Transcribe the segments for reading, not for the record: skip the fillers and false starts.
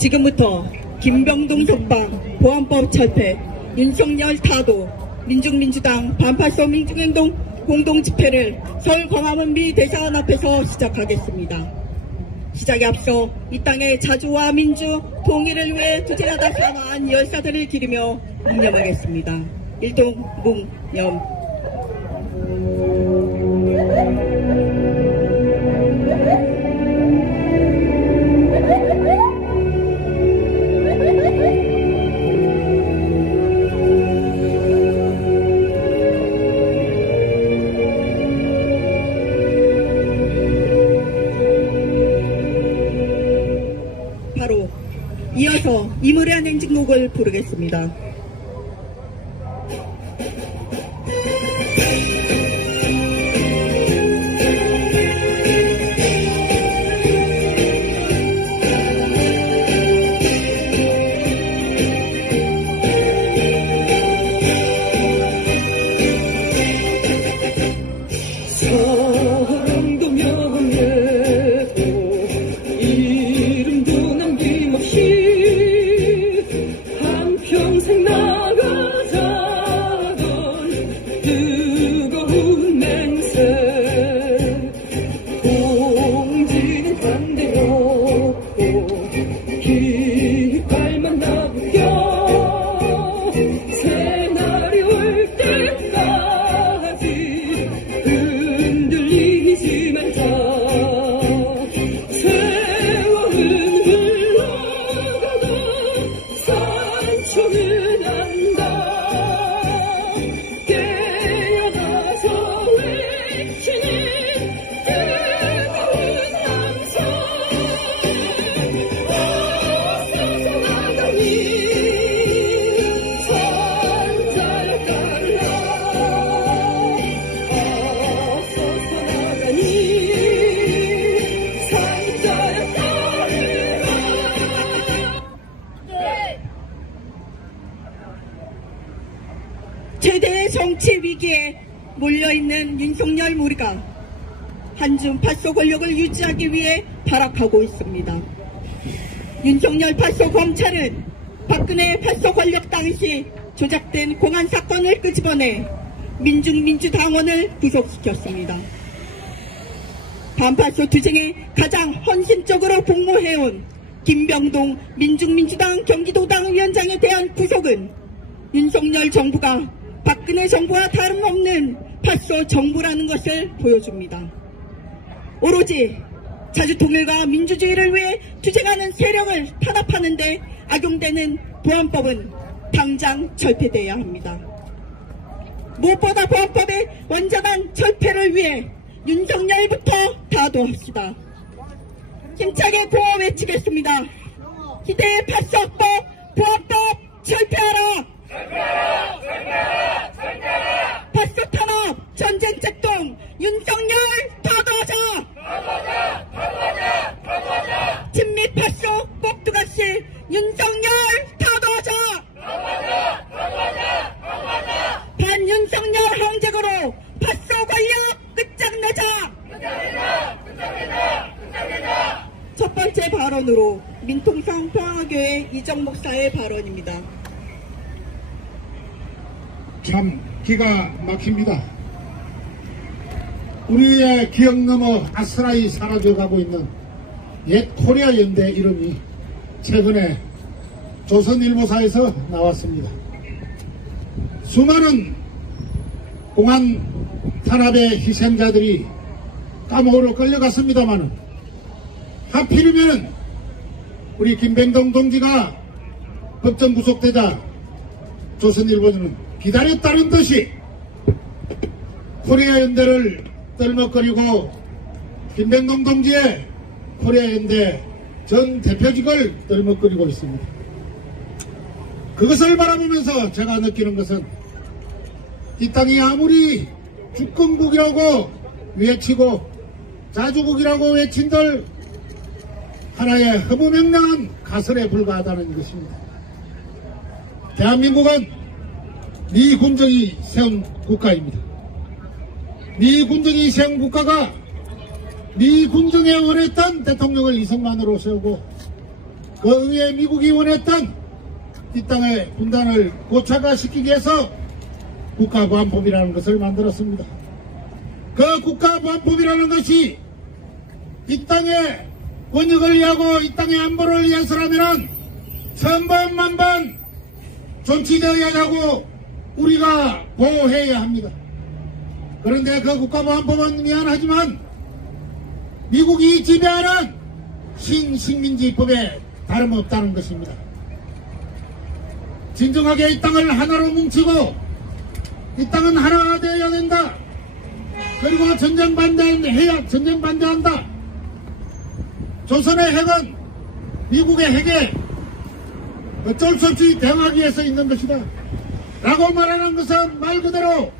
지금부터 김병동 석방, 보안법 철폐, 윤석열 타도, 민중민주당 반파소 민중행동 공동집회를 서울 광화문 미 대사관 앞에서 시작하겠습니다. 시작에 앞서 이 땅의 자주와 민주, 통일을 위해 투쟁하다 사망한 열사들을 기리며 묵념하겠습니다. 일동 묵념. 바로 이어서 이무리한 행진곡을 부르겠습니다. 사랑도 명예도 이름도 남김없이 한평생 나가자던 뜨거운 맹세 공지는 반대였고 깃발만 나부겨 새날이 올 때까지 흔들리지 말자. 세월은 흘러가도 산초는 안다. 깨어나서 외치는 뜨거운 함성. 어서서 나가니 산자를 따르라. 어서서 나가니 산자를 따르라. 최대의 정치 위기에 몰려있는 윤석열 무리가 한중 파소 권력을 유지하기 위해 발악하고 있습니다. 윤석열 파소 검찰은 박근혜 파소 권력 당시 조작된 공안 사건을 끄집어내 민중민주당원을 구속시켰습니다. 반파소 투쟁에 가장 헌신적으로 복무해온 김병동 민중민주당 경기도당 위원장에 대한 구속은 윤석열 정부가 박근혜 정부와 다름없는 파소 정부라는 것을 보여줍니다. 오로지 자주통일과 민주주의를 위해 투쟁하는 세력을 탄압하는 데 악용되는 보안법은 당장 철폐돼야 합니다. 무엇보다 보안법의 완전한 철폐를 위해 윤석열부터 다도합시다. 힘차게 구호 외치겠습니다. 희대의 파소법, 보안법 철폐하라! 파소 탄압, 전쟁 책동, 윤석열 타도하자! 친미 파소 꼭두가시, 윤석열 타도하자! 반윤석열 항쟁으로 파소 권력 끝장내자! 첫 번째 발언으로 민통성 평화교회 이정 목사의 발언입니다. 참 기가 막힙니다. 우리의 기억 넘어 아스라이 사라져가고 있는 옛 코리아 연대 이름이 최근에 조선일보사에서 나왔습니다. 수많은 공안 탄압의 희생자들이 감옥으로 끌려갔습니다마는 하필이면 우리 김병동 동지가 법정 구속되자 조선일보는 기다렸다는 듯이 코리아 연대를 떨먹거리고 김병동 동지의 코리아 연대 전 대표직을 떨먹거리고 있습니다. 그것을 바라보면서 제가 느끼는 것은 이 땅이 아무리 주권국이라고 외치고 자주국이라고 외친들 하나의 허무맹랑한 가설에 불과하다는 것입니다. 대한민국은 미 군정이 세운 국가입니다. 미 군정이 세운 국가가 미 군정에 원했던 대통령을 이승만으로 세우고 그 위에 미국이 원했던 이 땅의 분단을 고착화시키기 위해서 국가보안법이라는 것을 만들었습니다. 그 국가보안법이라는 것이 이 땅의 권익을 위하고 이 땅의 안보를 위해서라면 천번만번 존치되어야 하고 우리가 보호해야 합니다. 그런데 그 국가보안법은 미안하지만 미국이 지배하는 신식민지법에 다름없다는 것입니다. 진정하게 이 땅을 하나로 뭉치고 이 땅은 하나가 되어야 된다. 그리고 전쟁 반대한다. 조선의 핵은 미국의 핵에 어쩔 수 없이 대응하기 위해서 있는 것이다. 라고 말하는 것은 말 그대로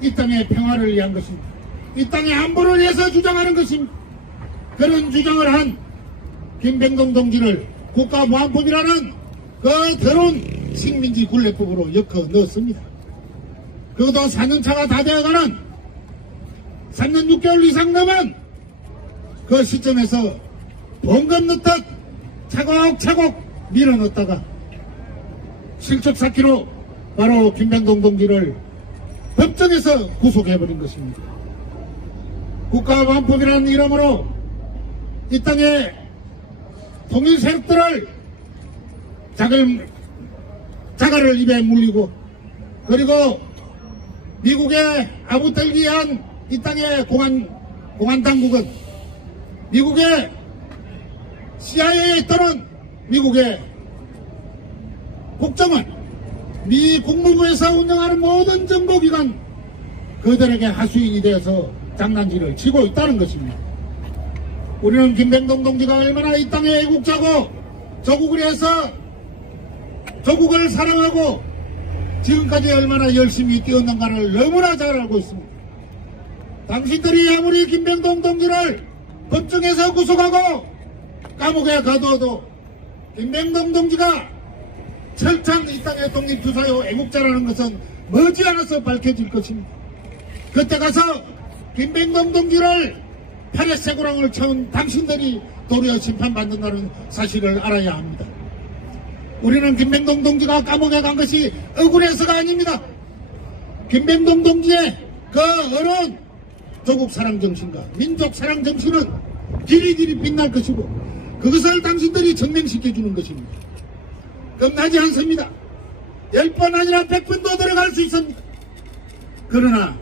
이 땅의 평화를 위한 것입니다. 이 땅의 안보를 위해서 주장하는 것입니다. 그런 주장을 한 김병동 동지를 국가보안법이라는 그 더러운 식민지 굴레법으로 엮어 넣었습니다. 그것도 4년차가 다 되어가는 3년 6개월 이상 넘은 그 시점에서 봉금 넣듯 차곡차곡 밀어넣다가 실적 쌓기로 바로 김병동 동지를 법정에서 구속해버린 것입니다. 국가보안법이라는 이름으로 이 땅의 통일 세력들을 자갈을 입에 물리고 그리고 미국의 아부떨기한 이 땅의 공안 당국은 미국의 CIA에 또는 미국의 국정원, 미 국무부에서 운영하는 모든 정보기관 그들에게 하수인이 되어서 장난질을 치고 있다는 것입니다. 우리는 김병동 동지가 얼마나 이 땅의 애국자고 조국을 위해서 조국을 사랑하고 지금까지 얼마나 열심히 뛰었는가를 너무나 잘 알고 있습니다. 당신들이 아무리 김병동 동지를 법정에서 구속하고 감옥에 가둬도 김병동 동지가 철창 이 땅의 독립투사요 애국자라는 것은 머지않아서 밝혀질 것입니다. 그때 가서 김병동 동지를 팔에 쇠고랑을 채운 당신들이 도리어 심판받는다는 사실을 알아야 합니다. 우리는 김병동 동지가 감옥에 간 것이 억울해서가 아닙니다. 김병동 동지의 그 어려운 조국 사랑 정신과 민족 사랑 정신은 길이길이 빛날 것이고 그것을 당신들이 증명시켜주는 것입니다. 겁나지 않습니다. 10번 아니라 100번도 들어갈 수 있습니다. 그러나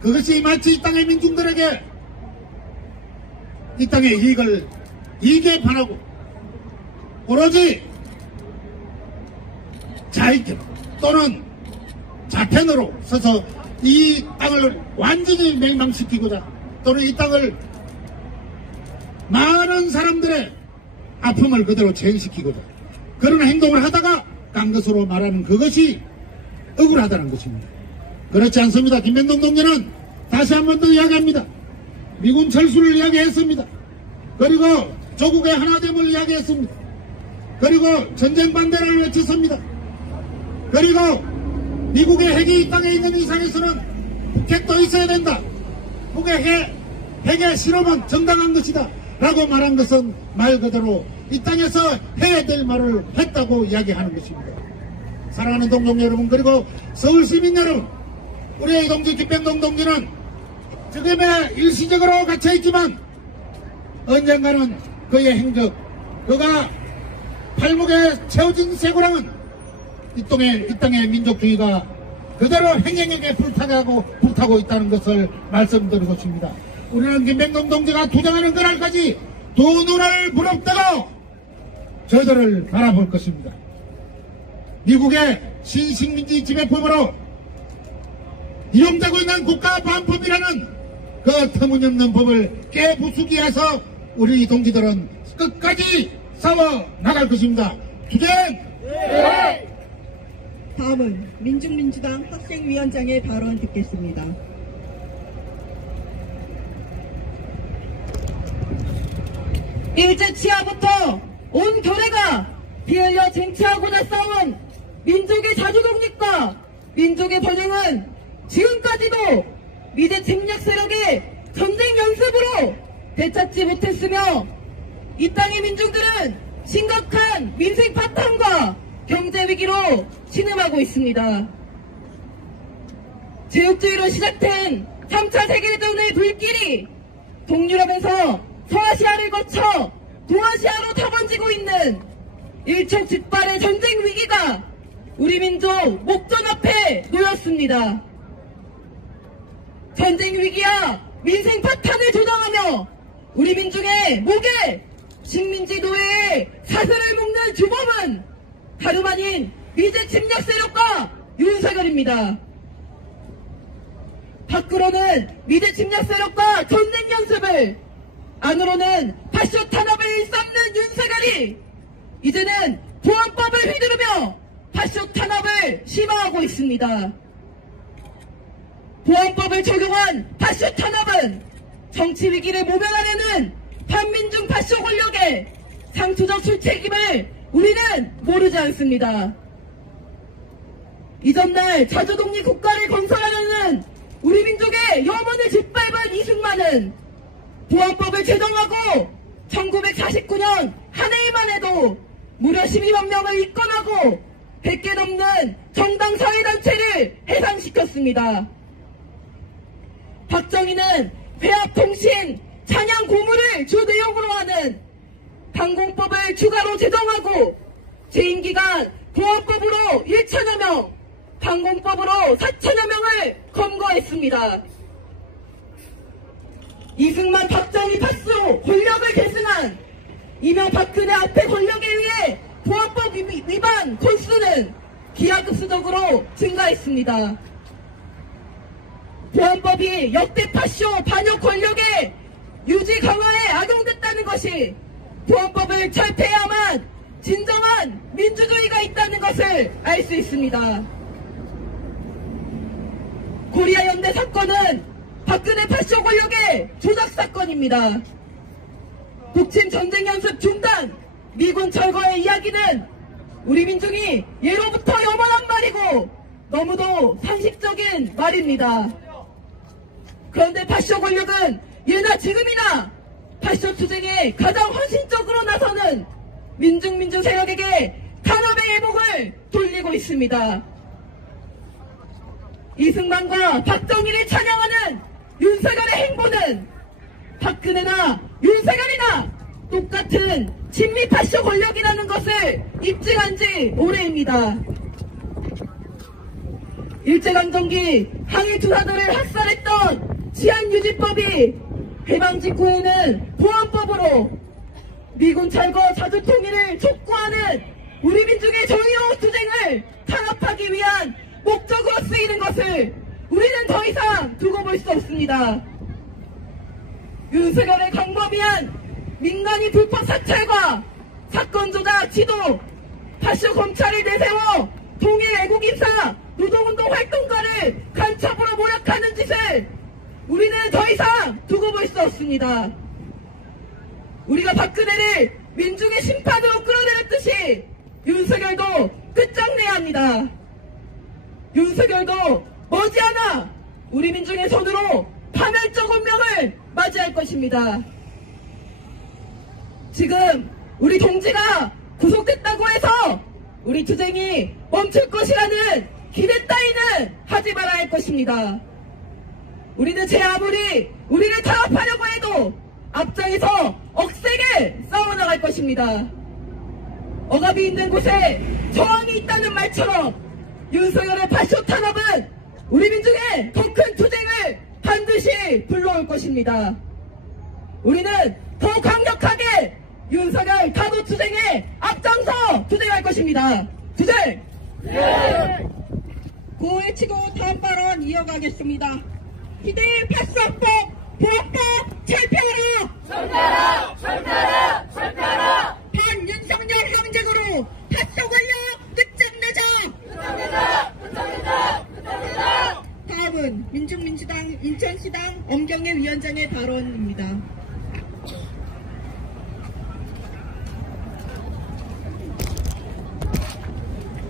그것이 마치 이 땅의 민중들에게 이 땅의 이익에 반하고 오로지 자익 또는 자편으로 서서 이 땅을 완전히 멸망시키고자 또는 이 땅을 많은 사람들의 아픔을 그대로 체현시키고자 그런 행동을 하다가 깐 것으로 말하는 그것이 억울하다는 것입니다. 그렇지 않습니다. 김병동 동지는 다시 한 번 더 이야기합니다. 미군 철수를 이야기했습니다. 그리고 조국의 하나됨을 이야기했습니다. 그리고 전쟁 반대를 외쳤습니다. 그리고 미국의 핵이 이 땅에 있는 이상에서는 북핵도 있어야 된다. 북의 핵의 실험은 정당한 것이다. 라고 말한 것은 말 그대로 이 땅에서 해야 될 말을 했다고 이야기하는 것입니다. 사랑하는 동족 여러분 그리고 서울 시민 여러분 우리의 동지 김병동 동지는 지금의 일시적으로 갇혀있지만 언젠가는 그의 행적 그가 팔목에 채워진 쇠고랑은 이 땅의 민족주의가 그대로 행행에게 불타고 있다는 것을 말씀드리고 싶습니다. 우리는 김병동 동지가 투쟁하는 그날까지 두 눈을 부릅뜨고 저들을 바라볼 것입니다. 미국의 신식민지 지배법으로 이용되고 있는 국가보안법이라는 그 터무니없는 법을 깨부수기 위해서 우리 동지들은 끝까지 싸워 나갈 것입니다. 투쟁! 네. 다음은 민중민주당 학생위원장의 발언 듣겠습니다. 일제 치하부터 온 교대가 피 흘려 쟁취하고자 싸운 민족의 자주 독립과 민족의 번영은 지금까지도 미대 침략 세력의 전쟁 연습으로 되찾지 못했으며 이 땅의 민중들은 심각한 위기로 신음하고 있습니다. 제국주의로 시작된 3차 세계대전의 불길이 동유럽에서 서아시아를 거쳐 동아시아로 타번지고 있는 일촉즉발의 전쟁 위기가 우리 민족 목전 앞에 놓였습니다. 전쟁 위기와 민생 파탄을 조장하며 우리 민중의 목에 식민지 노예의 사슬을 묶는 주범은 다름 아닌 미제 침략 세력과 윤석열입니다. 밖으로는 미제 침략 세력과 전쟁 연습을, 안으로는 파쇼 탄압을 일삼는 윤석열이 이제는 보안법을 휘두르며 파쇼 탄압을 심화하고 있습니다. 보안법을 적용한 파쇼 탄압은 정치 위기를 모면하려는 반민중 파쇼 권력의 상투적 출책임을 우리는 모르지 않습니다. 이전날 자주독립 국가를 건설하려는 우리 민족의 염원을 짓밟은 이승만은 보안법을 제정하고 1949년 한 해에만 해도 무려 12만 명을 입건하고 100개 넘는 정당 사회단체를 해산시켰습니다. 박정희는 회합통신, 찬양 고무를 주 내용으로 하는 방공법을 추가로 제정하고 재임기간 보안법으로 1천여 명, 방공법으로 4천여 명을 검거했습니다. 이승만, 박정희, 파쇼 권력을 계승한 이명박근혜 앞에 권력에 의해 보안법 위반 건수는 기하급수적으로 증가했습니다. 보안법이 역대 파쇼 반역 권력의 유지 강화에 악용됐다는 것이 보안법을 철폐해야만 진정한 민주주의가 있다는 것을 알 수 있습니다. 코리아 연대 사건은 박근혜 파쇼 권력의 조작 사건입니다. 북침 전쟁 연습 중단, 미군 철거의 이야기는 우리 민중이 예로부터 염원한 말이고 너무도 상식적인 말입니다. 그런데 파쇼 권력은 예나 지금이나 파쇼 투쟁에 가장 헌신적으로 나서는 민중 세력에게 탄압의 예복을 돌리고 있습니다. 이승만과 박정희를 찬양하는 윤석열의 행보는 박근혜나 윤석열이나 똑같은 친미 파쇼 권력이라는 것을 입증한 지 오래입니다. 일제강점기 항일투사들을 학살했던 치안유지법이 해방 직후에는 보안법으로 미군 철거 자주통일을 촉구하는 우리 민중의 정의로운 투쟁을 탄압하기 위한 목적으로 쓰이는 것을 우리는 더 이상 두고 볼 수 없습니다. 윤석열의 광범위한 민간인 불법 사찰과 사건 조작 지도, 파쇼 검찰을 내세워 동일 애국인사 노동운동 활동가를 간첩으로 모략하는 짓을 우리는 더 이상 두고 볼 수 없습니다. 우리가 박근혜를 민중의 심판으로 끌어내렸듯이 윤석열도 끝장내야 합니다. 윤석열도 머지않아 우리 민중의 손으로 파멸적 운명을 맞이할 것입니다. 지금 우리 동지가 구속됐다고 해서 우리 투쟁이 멈출 것이라는 기대 따위는 하지 말아야 할 것입니다. 우리는 제 아무리 우리를 탄압하려고 해도 앞장에서 억세게 싸워나갈 것입니다. 억압이 있는 곳에 저항이 있다는 말처럼 윤석열의 파쇼 탄압은 우리 민중의 더 큰 투쟁을 반드시 불러올 것입니다. 우리는 더 강력하게 윤석열 타도 투쟁에 앞장서 투쟁할 것입니다. 투쟁! 네. 구호 외치고 다음 발언 이어가겠습니다. 희대의 파쇼법, 보안법 철폐하라! 철폐하라! 철폐하라! 철폐하라! 반윤석열 항쟁으로 파쇼 권력 끝장내자! 끝장내자! 끝장내자! 끝장내자! 다음은 민중민주당 인천시당 엄경애 위원장의 발언입니다.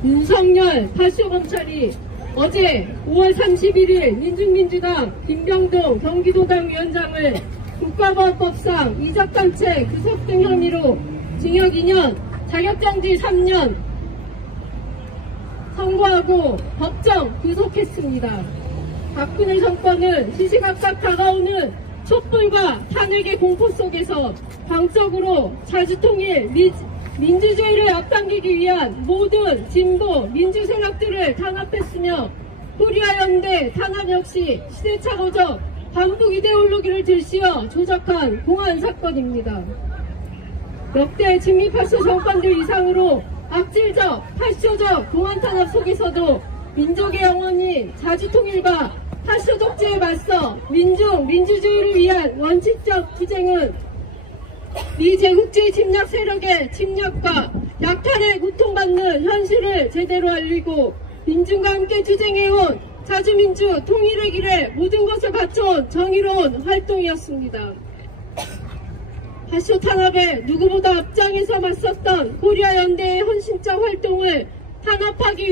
윤석열 파쇼검찰이 어제 5월 31일 민중민주당 김병동 경기도당 위원장을 국가보안법상 이적단체 구속 등 혐의로 징역 2년, 자격정지 3년, 선고하고 법정 구속했습니다. 박근혜 정권은 시시각각 다가오는 촛불과 탄핵의 공포 속에서 광적으로 자주통일 민주주의를 앞당기기 위한 모든 진보 민주 세력들을 탄압했으며 코리아 연대 탄압 역시 시대착오적 반북 이데올로기를 들씌워 조작한 공안 사건입니다. 역대 직미파쇼 정권들 이상으로 악질적, 파쇼적 공안 탄압 속에서도 민족의 영원히 자주통일과 파쇼 독재에 맞서 민주주의를 위한 원칙적 투쟁은 미제국주의 침략 세력의 침략과 약탈에 고통받는 현실을 제대로 알리고 민중과 함께 투쟁해온 자주민주 통일의 길에 모든 것을 바쳐온 정의로운 활동이었습니다. 파쇼 탄압에 누구보다 앞장에서 맞섰던 코리아 연대의 헌신적 활동을 탄압하기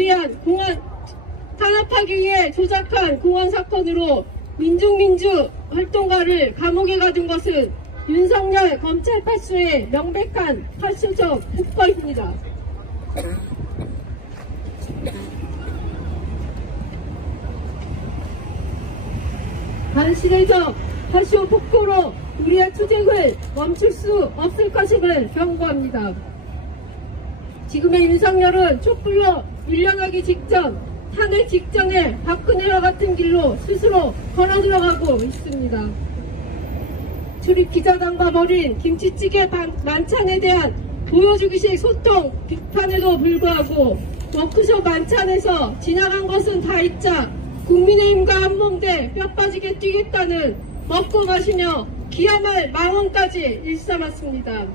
위해 조작한 공안 사건으로 민중민주 활동가를 감옥에 가둔 것은 윤석열 검찰 파쇼의 명백한 파쇼적 폭거입니다. 반시대적 파쇼 폭거로 우리의 투쟁을 멈출 수 없을 것임을 경고합니다. 지금의 윤석열은 촛불로 밀려나기 직전, 탄핵 직전에 박근혜와 같은 길로 스스로 걸어 들어가고 있습니다. 출입 기자단과 벌인 김치찌개 만찬에 대한 보여주기식 소통 비판에도 불구하고 워크숍 만찬에서 지나간 것은 다 잊자 국민의힘과 한몸대 뼈 빠지게 뛰겠다는 먹고 마시며 기야말 망언까지 일삼았습니다.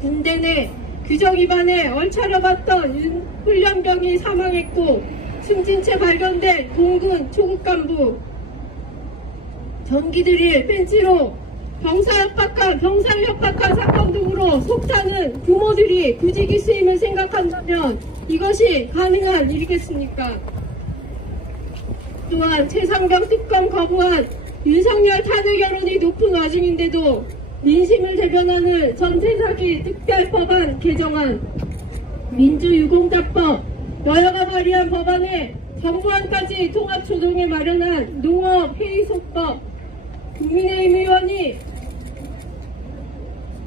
군대 내 규정 위반에 얼차려봤던 훈련병이 사망했고 숨진 채 발견된 공군 초급 간부, 전기드릴 벤치로 병사를 협박한 사건 등으로 속타는 부모들이 구직이 쓰임을 생각한다면 이것이 가능한 일이겠습니까? 또한 최상병 특검 거부한 윤석열 탄핵 여론이 높은 와중인데도 민심을 대변하는 전세사기 특별법안 개정안, 민주유공자법, 여야가 발의한 법안에 정부안까지 통합조정에 마련한 농업해이소법, 국민의힘 의원이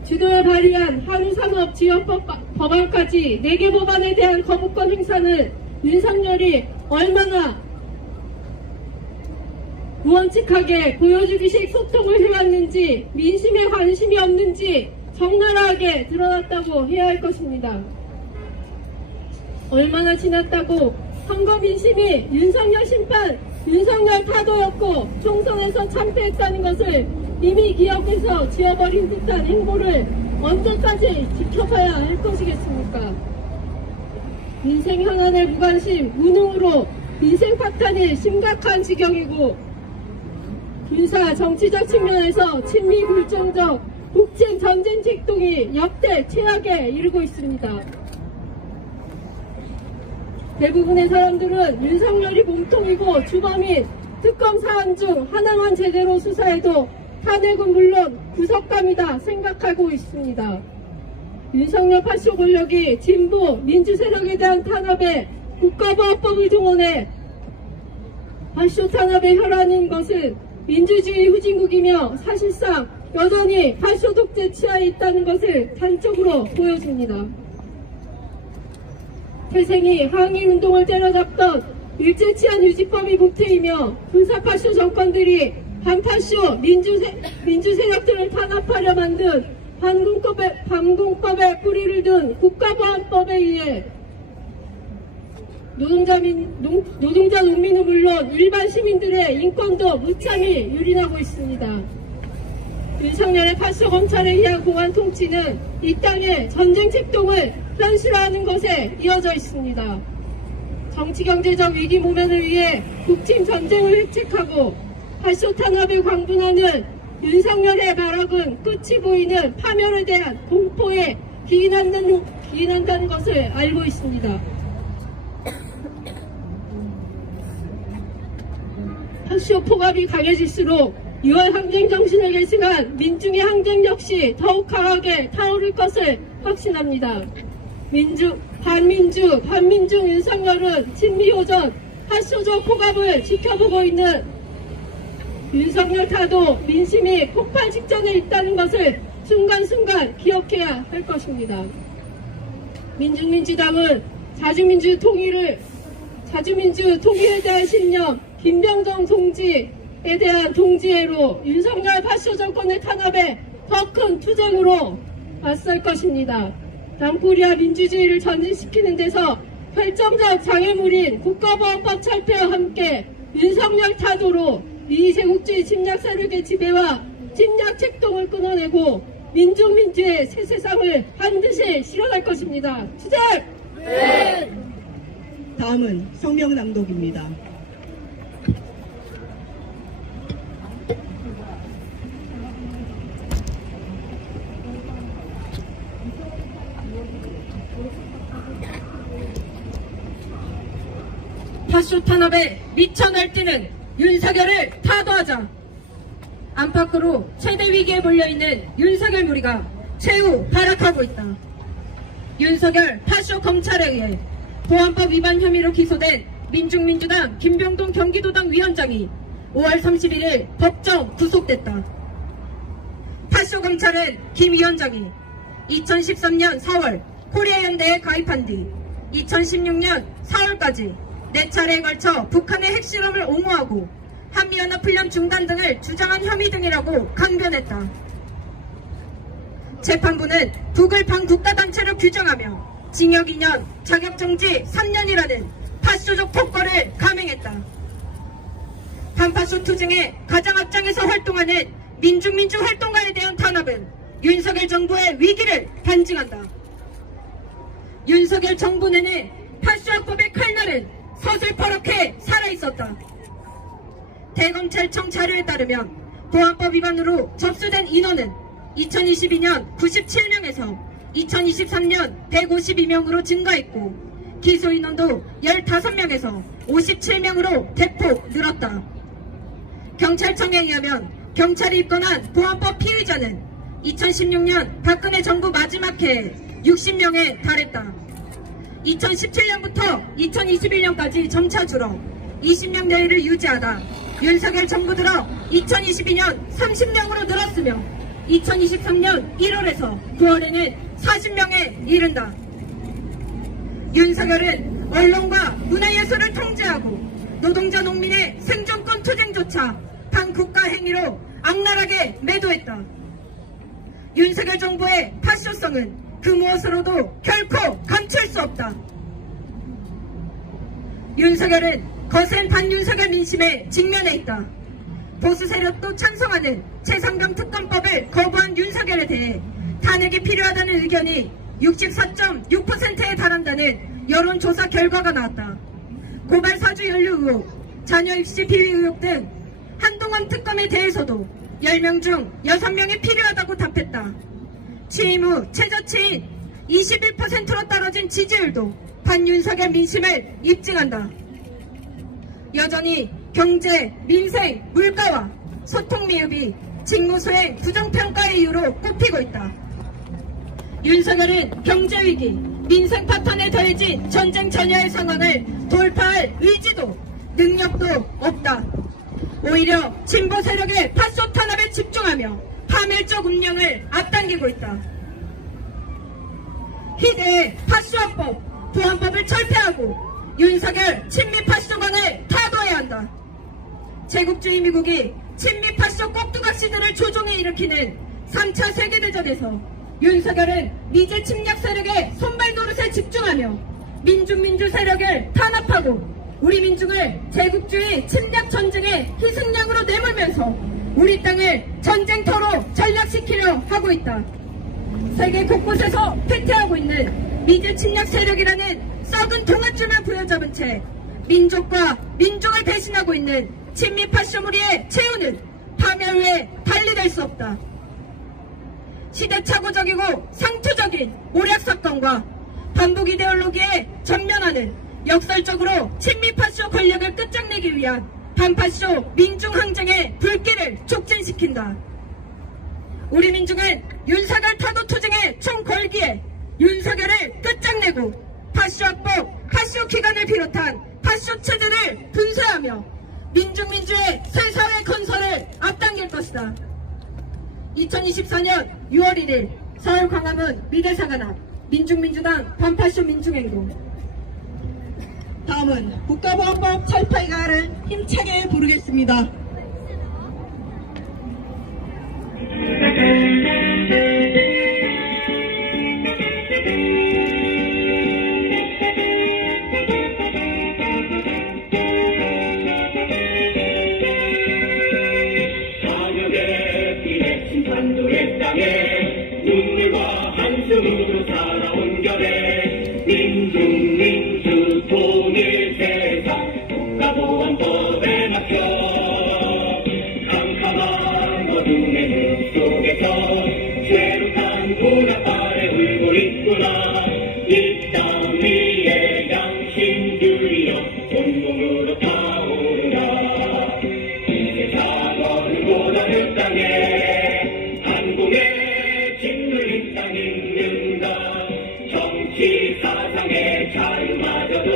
주도에 발의한 한우산업지역법 법안까지 4개 법안에 대한 거부권 행사는 윤석열이 얼마나 무원칙하게 보여주기식 소통을 해왔는지, 민심에 관심이 없는지 적나라하게 드러났다고 해야 할 것입니다. 얼마나 지났다고 선거 민심이 윤석열 심판, 윤석열 타도였고 총선에서 참패했다는 것을 이미 기억해서 지워버린 듯한 행보를 언제까지 지켜봐야 할 것이겠습니까? 민생 현안에 무관심, 무능으로 민생 파탄이 심각한 지경이고 군사 정치적 측면에서 친미 불정적 국진 전쟁 책동이 역대 최악에 이르고 있습니다. 대부분의 사람들은 윤석열이 몸통이고 주범인 특검 사안 중 하나만 제대로 수사해도 탄핵은 물론 구속감이다 생각하고 있습니다. 윤석열 파쇼 권력이 진보 민주 세력에 대한 탄압에 국가보안법을 동원해 파쇼 탄압의 혈안인 것은 민주주의 후진국이며 사실상 여전히 파쇼 독재 치하에 있다는 것을 단적으로 보여줍니다. 태생이 항일운동을 때려잡던 일제치안 유지법이 목태이며 군사파쇼 정권들이 반파쇼 민주세력들을 탄압하려 만든 반공법에 뿌리를 둔 국가보안법에 의해 노동자 농민은 물론 일반 시민들의 인권도 무참히 유린하고 있습니다. 윤석열의 파쇼 검찰에 의한 공안 통치는 이 땅의 전쟁 책동을 현실화하는 것에 이어져 있습니다. 정치경제적 위기 모면을 위해 국침 전쟁을 획책하고 파쇼 탄압에 광분하는 윤석열의 발악은 끝이 보이는 파멸에 대한 공포에 기인한다는 것을 알고 있습니다. 파쇼 폭압이 강해질수록 6월 항쟁 정신을 계승한 민중의 항쟁 역시 더욱 강하게 타오를 것을 확신합니다. 반민중 윤석열은 친미호전, 핫쇼적 호감을 지켜보고 있는 윤석열 타도 민심이 폭발 직전에 있다는 것을 순간순간 기억해야 할 것입니다. 민중민주당은 자주민주 통일에 대한 신념, 김병동 동지에 대한 동지애로 윤석열 파쇼 정권의 탄압에 더 큰 투쟁으로 맞설 것입니다. 당코리아 민주주의를 전진시키는 데서 결정적 장애물인 국가보안법 철폐와 함께 윤석열 타도로 미제국주의 침략 세력의 지배와 침략 책동을 끊어내고 민중민주의 새 세상을 반드시 실현할 것입니다. 투쟁! 다음은 성명 낭독입니다. 파쇼 탄압에 미쳐 날뛰는 윤석열을 타도하자. 안팎으로 최대 위기에 몰려있는 윤석열 무리가 최후 발악하고 있다. 윤석열 파쇼 검찰에 의해 보안법 위반 혐의로 기소된 민중민주당 김병동 경기도당 위원장이 5월 31일 법정 구속됐다. 파쇼 검찰은 김 위원장이 2013년 4월 코리아연대에 가입한 뒤 2016년 4월까지 4차례에 걸쳐 북한의 핵실험을 옹호하고 한미연합훈련 중단 등을 주장한 혐의 등이라고 강변했다. 재판부는 북을 반국가단체로 규정하며 징역 2년, 자격정지 3년이라는 파쇼적 폭거를 감행했다. 반파쇼 투쟁에 가장 앞장에서 활동하는 민중민주 활동가에 대한 탄압은 윤석열 정부의 위기를 반증한다. 윤석열 정부 내내 파쇼학법의 칼날은 서슬퍼렇게 살아있었다. 대검찰청 자료에 따르면 보안법 위반으로 접수된 인원은 2022년 97명에서 2023년 152명으로 증가했고 기소 인원도 15명에서 57명으로 대폭 늘었다. 경찰청에 의하면 경찰이 입건한 보안법 피의자는 2016년 박근혜 정부 마지막 해에 60명에 달했다. 2017년부터 2021년까지 점차 줄어 20명 내외를 유지하다 윤석열 정부 들어 2022년 30명으로 늘었으며 2023년 1월에서 9월에는 40명에 이른다. 윤석열은 언론과 문화예술을 통제하고 노동자 농민의 생존권 투쟁조차 반국가 행위로 악랄하게 매도했다. 윤석열 정부의 파쇼성은 그 무엇으로도 결코 감출 수 없다. 윤석열은 거센 반윤석열 민심에 직면해 있다. 보수 세력도 찬성하는 최상병 특검법을 거부한 윤석열에 대해 탄핵이 필요하다는 의견이 64.6%에 달한다는 여론조사 결과가 나왔다. 고발 사주 연루 의혹, 자녀 입시 비위 의혹 등 한동안 특검에 대해서도 10명 중 6명이 필요하다고 답했다. 취임 후 최저치인 21%로 떨어진 지지율도 반윤석열 민심을 입증한다. 여전히 경제, 민생, 물가와 소통 미흡이 직무수행 부정평가의 이유로 꼽히고 있다. 윤석열은 경제위기, 민생 파탄에 더해진 전쟁 전야의 상황을 돌파할 의지도 능력도 없다. 오히려 진보 세력의 파쇼 탄압에 집중하며 파멸적 운명을 앞당기고 있다. 희대의 파쇼합법, 보안법을 철폐하고 윤석열 친미 파쇼관을 타도해야 한다. 제국주의 미국이 친미 파쇼 꼭두각시들을 조종해 일으키는 3차 세계대전에서 윤석열은 미제 침략 세력의 손발 노릇에 집중하며 민중민주 세력을 탄압하고 우리 민중을 제국주의 침략 전쟁의 희생양으로 내몰면서 우리 땅을 전쟁터로 전락시키려 하고 있다. 세계 곳곳에서 폐퇴하고 있는 미제 침략 세력이라는 썩은 동아줄만 부여잡은 채 민족과 민족을 배신하고 있는 친미 파쇼무리의 최후는 파멸 외에 달리될 수 없다. 시대착오적이고 상투적인 오략사건과 반복 이데올로기에 전면하는 역설적으로 친미 파쇼 권력을 끝장내기 위한 반파쇼 민중항쟁의 불길을 촉진시킨다. 우리 민중은 윤석열 타도 투쟁의 총궐기에 윤석열을 끝장내고 파쇼학법, 파쇼기관을 비롯한 파쇼 체제를 분쇄하며 민중민주의 새 사회 건설을 앞당길 것이다. 2024년 6월 1일 서울 광화문 미래사관앞 민중민주당 반파쇼 민중행동. 다음은 국가보안법 철폐가를 힘차게 부르겠습니다. 사역의 빛에 심판도의 땅에 눈물과 한숨으로 살아온 결에 민주 통일 세상 국가보안법에 맞춰 캄캄한 어둠의 문 속에서 죄룩한 보라발에 울고 있구나. 이 땅 위에 양심들이여 온몸으로 타오르라. 세상 어느 곳 어느 땅에 한국의 짓눌린 땅이 있는가. 정치 사상의 자유마저도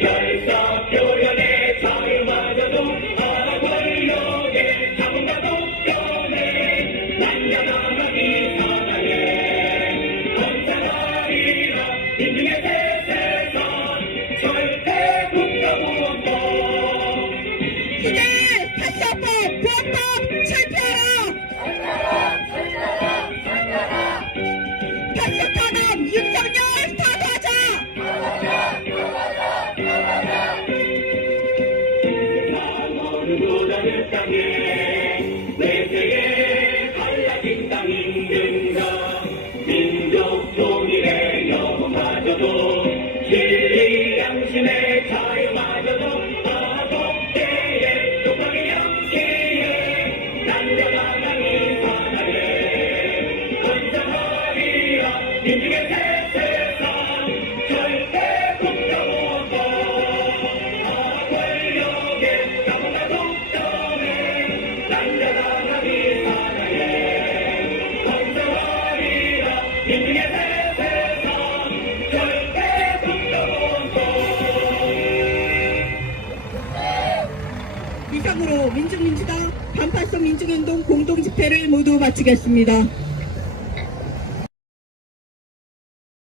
결사 표현의 자유마저도 나라 권력의 자본과 독점에 난장하는 이 사나에 건설하리라 민중의 새 세상 절대 국가보안법. 이제 파쇼법 보안법 철폐하라. 파쇼타던 윤석열 사과하자. 세상 어느 곳 어느 땅에 내세에 갈라진 땅이 있는가. 민족 통일의 영혼마저도 진리 양심의 자유마저도 아독대의 독박의 양심에 난장하는 이 사나에 건장하리라 민중의 새 세상 절대 국가보안법. 권력의 자본과 독점에 난장하는 이 사나에 건장하리라 민중의 새 세상 절대 국가보안법. 이상으로 민중민주당 반파쇼 민중행동 공동집회를 모두 마치겠습니다.